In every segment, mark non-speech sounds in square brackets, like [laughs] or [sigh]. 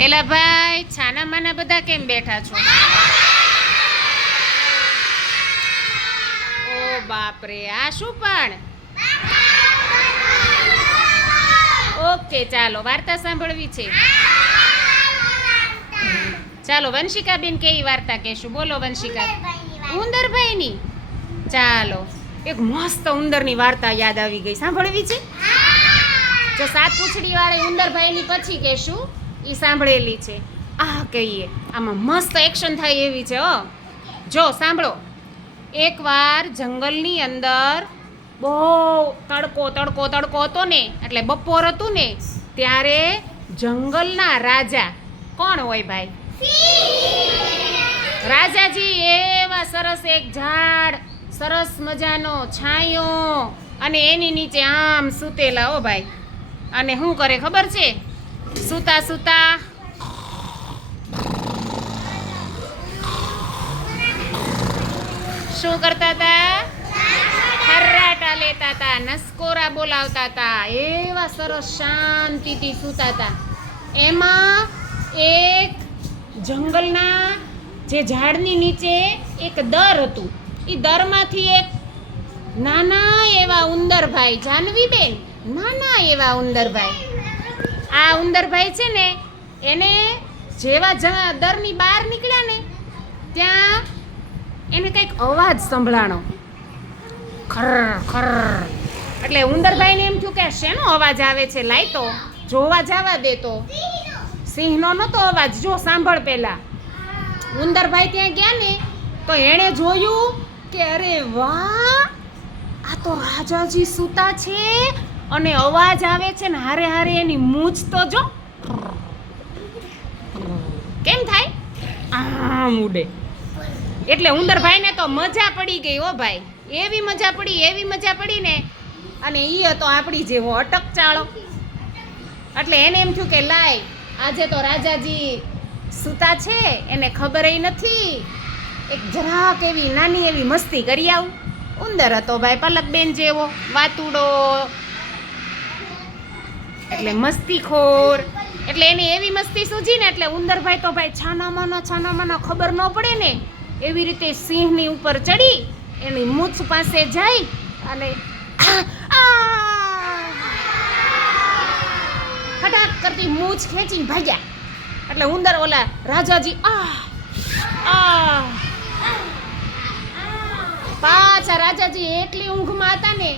એલા ભાઈ છાના માના બધા કેમ બેઠા છો? ઓ બાપ રે આ શું પણ? ઓકે, ચાલો, વાર્તા સાંભળવી છે. ચાલો, વંશિકાબેન કેવી વાર્તા કહેશું. બોલો, વંશિકા. ઉંદરભાઈની? ચાલો, એક મસ્ત ઉંદરની વાર્તા યાદ આવી ગઈ. સાંભળવી છે? જો સાત પૂછડી વાળી ઉંદરભાઈની પછી કહેશું. એ સાંભળેલી છે. આ કહીએ. આમાં મસ્ત એક્શન થાય એવી છે હો. જો સાંભળો. એકવાર જંગલની અંદર બહુ તડકો તડકો તડકો હતો ને એટલે બપોર હતું ને ત્યારે જંગલના રાજા કોણ હોય ભાઈ? રાજાજી એવા સરસ એક ઝાડ સરસ મજાનો છાંયો અને એની નીચે આમ સૂતેલા હો ભાઈ. અને શું કરે ખબર છે? સૂતા સૂતા શું કરતા હતા? ખર્રાટા લેતા હતા, નસકોરા બોલાવતા હતા. એવા સરસ શાંતિથી સૂતા હતા. એમાં એક જંગલના જે ઝાડની નીચે એક દર હતું. એ દરમાંથી એક નાના એવા ઉંદરભાઈ, જાનવીબેન, નાના એવા ઉંદરભાઈ. આ ઉંદરભાઈ છે ને, એને જેવા દરની બહાર નીકળ્યા ને, ત્યાં એને કંઈક અવાજ સંભળાણો. ખર ખર. એટલે ઉંદરભાઈને એમ થયું કે શેનો અવાજ આવે છે લાય તો જોવા જવા દે તો. સિંહનો નહોતો અવાજ, જો સાંભળ પહેલા. ઉંદરભાઈ ત્યાં ગયા ને, તો એણે જોયું કે અરે વાહ, આ તો રાજાજી સૂતા છે અને અવાજ આવે છે ને હારે હારે એની મૂછ તો જો. કેમ થાય? આમ ઉડે. એટલે ઉંદરભાઈને તો મજા પડી ગઈ હો ભાઈ. એવી મજા પડી, એવી મજા પડી ને. અને ઈ હતો આપણી જેવો અટક ચાળો એટલે એને એમ થયું કે લાય, આજે તો રાજાજી સૂતા છે, એને ખબર નથી. એક જરાક એવી નાની એવી મસ્તી કરી આવું. ઉંદર હતો ભાઈ, પલકબેન જેવો, વાતુડો એટલે મસ્તીખોર એટલે એની એવી મસ્તી સૂજી ને એટલે ઉંદરભાઈ તો ભાઈ છાનામાના છાનામાના ખબર ન પડે ને. એવી રીતે સિંહની ઉપર ચડી, એની મૂછ પાસે જઈ અને! ફટાક કરતી મૂછ ખેંચીને ભાગ્યા. એટલે ઉંદર ઓલા રાજાજી, આ આ. પાછા રાજાજી એટલી ઊંઘમાં હતા ને,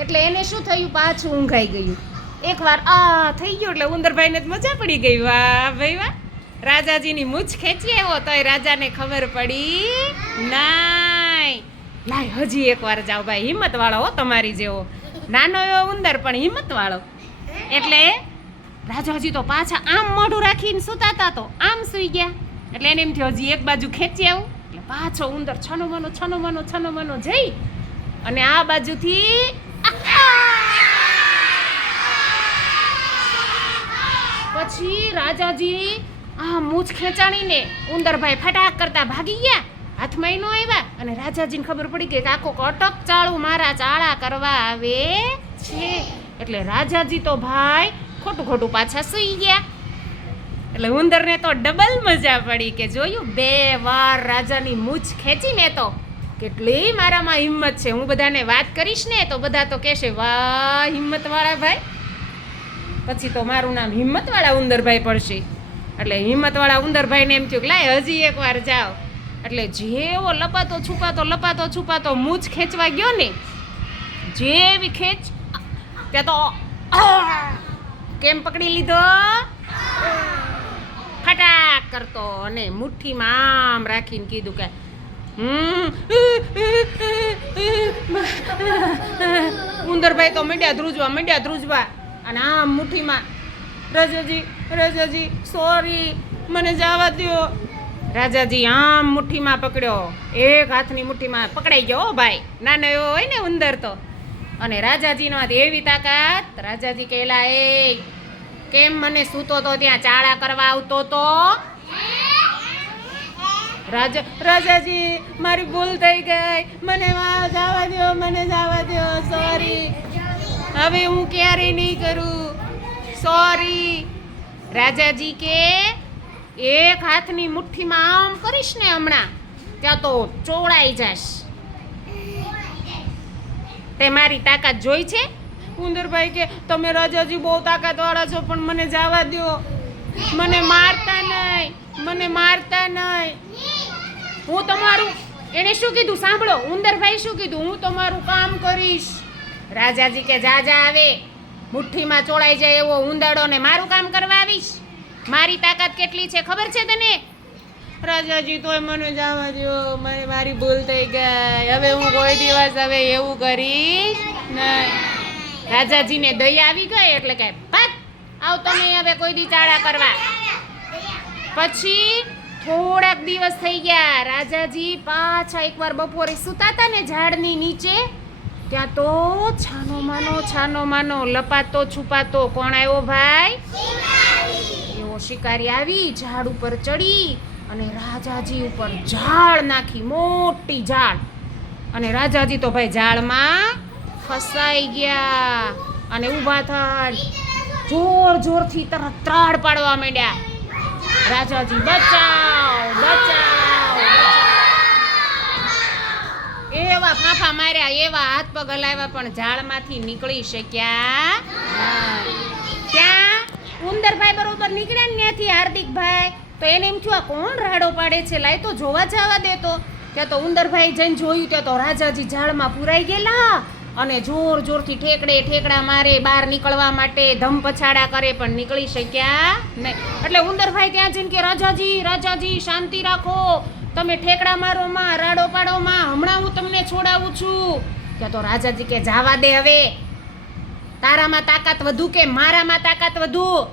એટલે એને શું થયું? પાછું ઊંઘાઈ ગયું. એકવાર આ થઈ ગયો એટલે ઉંદરભાઈને જ મજા પડી ગઈ. વાહ, ભાઈ વાહ. રાજાજીની મૂછ ખેંચી આવ્યો તોય રાજાને ખબર પડી નાય. લાય હજી એકવાર જાઓ ભાઈ હિંમત વાળો હો તમારી જેવો. નાનો એવો ઉંદર, પણ હિંમત વાળો એટલે રાજાજી તો પાછા આમ મોઢું રાખીને સુતાતા તો આમ સૂઈ ગયા. એટલે એને એમ થયો, હજી એક બાજુ ખેંચી આવું. એટલે પાછો ઉંદર છનો મનો છનો મનો છનો મનો જઈ અને આ બાજુથી પછી રાજાજી આ મૂછ ખેંચાણીને ઉંદરભાઈ ફટાક કરતા ભાગી ગયા. હાથમાં એનો આવ્યા અને રાજાજીને ખબર પડી કે કાકો અટક ચાળું મારા ચાળા કરવા આવે છે. એટલે રાજાજી તો ભાઈ ખોટું ખોટું પાછા સૂઈ ગયા. એટલે ઉંદરને તો ડબલ મજા પડી કે જોયું, બે વાર રાજાની મૂછ ખેંચીને તો કેટલી મારામાં હિંમત છે. હું બધાને વાત કરીશ ને તો બધા તો કહેશે, વાહ, હિંમતવાળા ભાઈ. પછી તો મારું નામ હિંમતવાળા ઉંદરભાઈ પડશે. એટલે હિંમતવાળા ઉંદરભાઈને એમ થયું કે લાય હજી એકવાર જાઓ. એટલે જેવો લપાતો છુપાતો લપાતો છુપાતો મૂછ ખેંચવા ગયો ને, જેવી ખેંચ, ત્યાં તો કેમ પકડી લીધો? ફટાક કરતો અને મુઠ્ઠીમાં આમ રાખીને કીધું કે ઉંદરભાઈ તો મંડ્યા ધ્રુજવા મંડ્યા ધ્રુજવા. અને આમ મુઠ્ઠીમાં, રાજાજી રાજાજી સોરી મને જવા દ્યો. રાજાજી આમ મુઠ્ઠીમાં પકડ્યો. એક હાથની મુઠ્ઠીમાં પકડાઈ ગયો ભાઈ, નાનો એવો હોય ને ઉંદર તો. અને રાજાજીનો હાથ એવી તાકાત, રાજાજી કહેલા એ કેમ મને સૂતો તો ત્યાં ચાળા કરવા આવતો તો? રાજા, રાજાજી, મારી ભૂલ થઈ ગઈ. મને જવા દો મને જવા દો સોરી હવે હું ક્યારે નહીં કરું? સોરી રાજાજી કે, એક હાથની મુઠ્ઠીમાં આમ કરીશ ને હમણાં? ત્યાં તો ચોળાઈ જાશ. તે મારી તાકાત જોઈ છે? ઉંદરભાઈ કે, તમે રાજાજી બહુ તાકાતવાળા છો, પણ મને જવા દો મને મારતા નહીં. મને મારતા નહીં. હું તમારું એણે શું કીધું? સાંભળો. ઉંદરભાઈ શું કીધું? હું તમારું કામ કરીશ. રાજાજી કે જા જા આવે. મુઠ્ઠીમાં ચોળાઈ જાય એવો ઉંદરડો ને મારું કામ કરવા આવીશ? મારી તાકાત કેટલી છે ખબર છે તને? રાજાજી તોય મને જવા દો મને મારી ભૂલ થઈ ગઈ. હવે હું કોઈ દિવસ હવે એવું કરીશ નહીં. રાજાજીને દયા આવી ગઈ એટલે કે ભાગ આવ તમે હવે કોઈ દી ચાળા કરવા. પછી થોડાક દિવસ થઈ ગયા. રાજાજી પાછા એકવાર બપોરે સૂતા હતા ને ઝાડની નીચે ત્યાં તો છાનો માનો છાનો માનો લપાતો છુપાતો. કોણ આવ્યો ભાઈ? એવો શિકારી આવી ઝાડ ઉપર ચડી અને રાજાજી ઉપર ઝાડ નાખી મોટી ઝાડ. અને રાજાજી તો ભાઈ ઝાડમાં ફસાઈ ગયા અને ઊભા થઈ જોર જોરથી તરત ત્રાડ પાડવા માંડ્યા. રાજાજી બચાવ બચાવ. એવા ફાંફા માર્યા, એવા હાથ પગ હલાવ્યા, પણ ઝાડમાંથી નીકળી શક્યા ક્યાં? ઉંદરભાઈ બરોબર નીકળ્યા ને ત્યાંથી હાર્દિકભાઈ. તો એને એમ થયું, આ કોણ રાડો પાડે છે? લાય તો જોવા જવા દેતો ત્યાં તો ઉંદરભાઈ જઈને જોયું, ત્યાં તો રાજાજી ઝાડમાં પુરાઈ ગયેલા. અને જોર જોરથી ઠેકડે ઠેકડા મારે બહાર નીકળવા માટે ધમ પછાડા કરે પણ નીકળી શક્યા નહીં. એટલે ઉંદરભાઈ ત્યાં જઈને કે, રાજાજી રાજાજી, શાંતિ રાખો. તમે ઠેકડા મારો માં રાડો પાડો માં હમણાં હું તમને છોડાવું છું. કે તો રાજાજી કે, જાવા દે હવે. તારામાં તાકાત વધુ કે મારામાં તાકાત વધુ?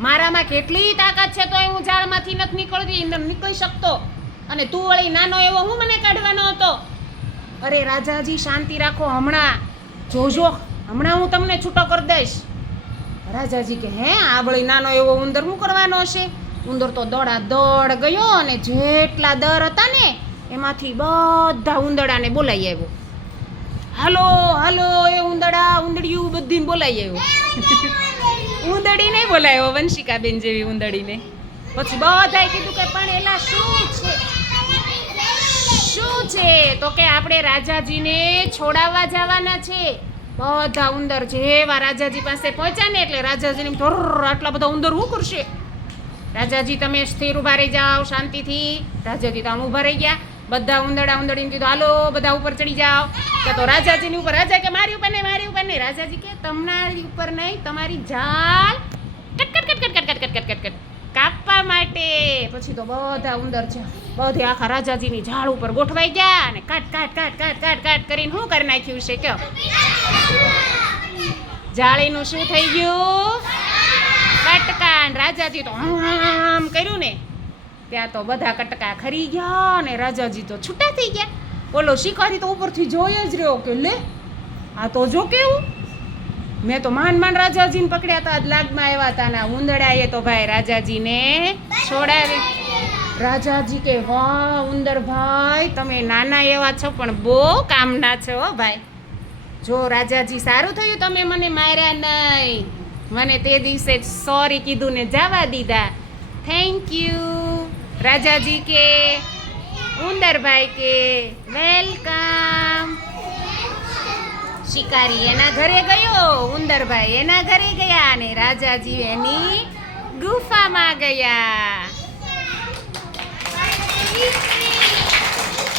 મારામાં કેટલી તાકાત છે તોય હું ઝાડમાંથી નથી નીકળતી નીકળી શકતો. અને તું વળી નાનો એવો હું મને કાઢવાનો હતો? અરે રાજાજી શાંતિ રાખો હમણાં. જોજો હમણાં હું તમને છૂટો કરી દઈશ. રાજાજી કે હે આ વળી નાનો એવો ઉંદર શું કરવાનો હશે? ઉંદર તો દોડા દોડ ગયો અને જેટલા દર હતા ને એમાંથી બધા ઉંદડાને બોલાઈ આવ્યો. હાલો હાલો એ ઉંદડા ઉંદડિયું બધીને બોલાઈ આવ્યો. [laughs] ઉંદડી નહીં બોલાયો વંશિકાબેન જેવી ઉંદડીને. પછી બધાએ કીધું કે પણ એલા શું છે? શું છે તો કે આપણે રાજાજીને છોડાવવા જવાના છે બધા ઉંદર જેવા રાજાજી પાસે પહોંચ્યા ને એટલે રાજાજીને ધોર આટલા બધા ઉંદર શું કરશે રાજાજી તમે સ્થિર ઊભા રહી જાઓ શાંતિથી રાજાજી તો ઊભા રહી ગયા બધા ઉંદરડા ઉંદડીને કીધું હાલો બધા ઉપર ચડી જાઓ કે તો રાજાજીની ઉપર રાજા કે મારી ઉપર નહીં મારી ઉપર નહીં રાજાજી કે તમારી ઉપર નહીં તમારી જાળ કટ કટ કટ કટ કટ કટ કટ કટ કટ કાપવા માટે. પછી તો બધા ઉંદર છે. બધે આખા રાજાજીની ઝાડ ઉપર ગોઠવાઈ ગયા અને કાટ કાટ કાટ કાટ કાટ કાટ કરીને શું કરી નાખ્યું છે કયો? જાળીનું શું થઈ ગયું? કટકાન રાજાજી તો આમ કર્યું ને. ત્યાં તો બધા કટકા ખરી ગયા ને રાજાજી તો છૂટા થઈ ગયા. ઓલો શિકારી તો ઉપરથી જોઈ જ રહ્યો કે લે, આ તો જો કેવું. મેં તો માંડ માંડ રાજાજીને પકડ્યા હતા લાગમાં આવ્યા હતા ના ઉંદડાએ તો ભાઈ રાજાજીને છોડાવી. રાજાજી કે વાહ ઉંદર ભાઈ, તમે નાના એવા છો, પણ બહુ કામના છો ભાઈ. જો રાજાજી સારું થયું, તમે મને માર્યા નહીં. મને તે દિવસે સોરી કીધું ને જવા દીધા. થેન્ક યુ રાજાજી કે ઉંદરભાઈ કે વેલકમ શિકારી એના ઘરે ગયો ઉંદરભાઈ એના ઘરે ગયા અને રાજાજી એની ગુફામાં ગયા.